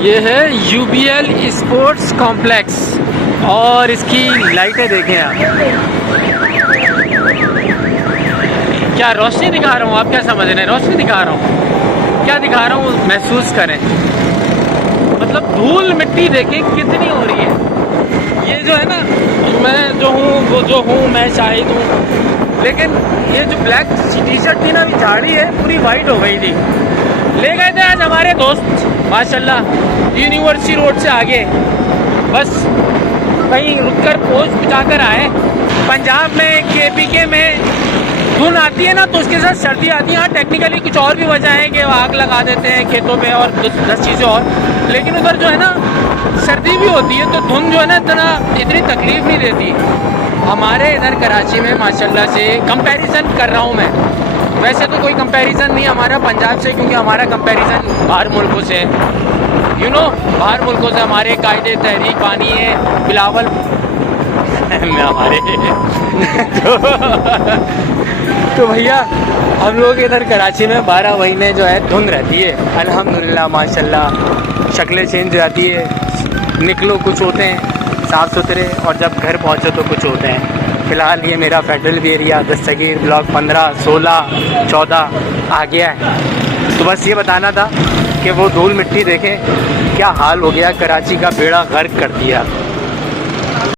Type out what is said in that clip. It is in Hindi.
ये है UBL स्पोर्ट्स कॉम्प्लेक्स और इसकी लाइटें देखें आप। क्या रोशनी दिखा रहा हूँ, आप क्या समझ रहे हैं? रोशनी दिखा रहा हूँ, क्या दिखा रहा हूँ महसूस करें। मतलब धूल मिट्टी देखें कितनी हो रही है। ये जो है ना, मैं जो हूँ वो जो हूँ मैं शाहिद हूँ, लेकिन ये जो ब्लैक टी शर्ट थी ना, अभी झाड़ी है पूरी वाइट हो गई थी। ले गए थे आज हमारे दोस्त माशाल्लाह यूनिवर्सिटी रोड से आगे, बस कहीं रुककर पोस्ट पहुँचाकर आए। पंजाब में KPK में धुंध आती है ना, तो उसके साथ सर्दी आती है। हाँ, टेक्निकली कुछ और भी वजह है कि आग लगा देते हैं खेतों पे और 10 चीज़ें और, लेकिन उधर जो है ना सर्दी भी होती है, तो धुंध जो है ना इतनी तकलीफ नहीं देती। हमारे इधर कराची में माशाल्लाह से कंपैरिजन कर रहा हूँ मैं, वैसे तो कोई कंपैरिजन नहीं हमारा पंजाब से, क्योंकि हमारा कंपैरिजन बाहर मुल्कों से बाहर मुल्कों से हमारे कायदे तहरीक बानी है बिलावल में हमारे तो भैया हम लोग इधर कराची में 12 महीने जो है धुंध रहती है। अल्हम्दुलिल्लाह माशाल्लाह शक्लें चेंज हो जाती है, निकलो कुछ होते हैं साफ़ सुथरे, और जब घर पहुँचो तो कुछ होते हैं। फ़िलहाल ये मेरा फेडरल भी एरिया दस्तगीर ब्लॉक 15, 16, 14 आ गया है। तो बस ये बताना था कि वो धूल मिट्टी देखें क्या हाल हो गया, कराची का बेड़ा गर्क कर दिया।